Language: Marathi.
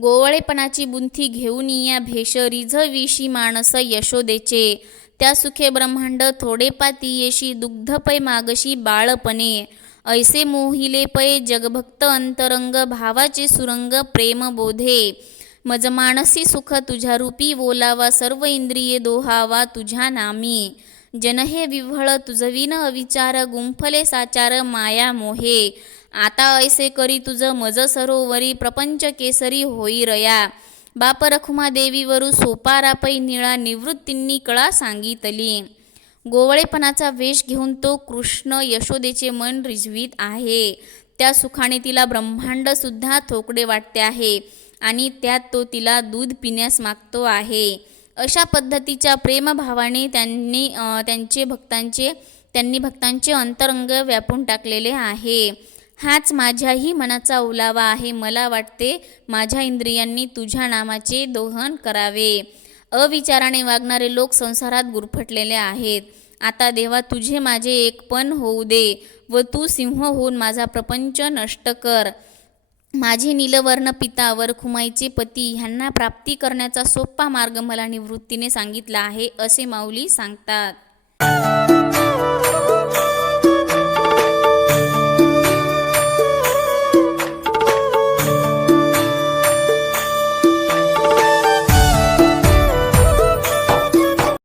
गोवळेपणाची बुंथी घेऊन या भेष रिझविशी माणस यशोदेचे. त्या सुखे ब्रह्मांड थोडे पातीयेशी दुग्धपै मागशी बाळपणे. ऐसे मोहिले पै जगभक्त अंतरंग भावाचे सुरंग प्रेम बोधे. मज मानसी सुख तुझ्या रूपी बोलावा सर्व इंद्रिये दोहावा तुझ्या नामी. जन हे विव्हळ तुझविन अविचार गुंफले साचार माया मोहे. आता ऐसे करी तुझं मज सरोवरी प्रपंच केसरी होई रया. बाप रखुमा देवीवरू सोपारापै निळा निवृत्तींनी कळा सांगितली. गोवळेपणाचा वेश घेऊन तो कृष्ण यशोदेचे मन रिझवीत आहे. त्या सुखाने तिला ब्रह्मांड सुद्धा थोकडे वाटते आहे आणि त्यात तो तिला दूध पिण्यास मागतो आहे. अशा पद्धतीच्या प्रेमभावाने त्यांनी त्यांचे भक्तांचे त्यांनी भक्तांचे अंतरंग व्यापून टाकलेले आहे. हाच माझ्याही मनाचा ओलावा आहे. मला वाटते माझ्या इंद्रियांनी तुझ्या नामाचे दोहन करावे. अविचाराने वागणारे लोक संसारात गुरफटलेले आहेत. आता देवा तुझे माझे एकपण होऊ दे व तू सिंह होऊन माझा प्रपंच नष्ट कर. माझे नीलवर्ण पिता वरखुमाईचे पती ह्यांना प्राप्ती करण्याचा सोपा मार्ग मला निवृत्तीने सांगितला आहे असे माऊली सांगतात.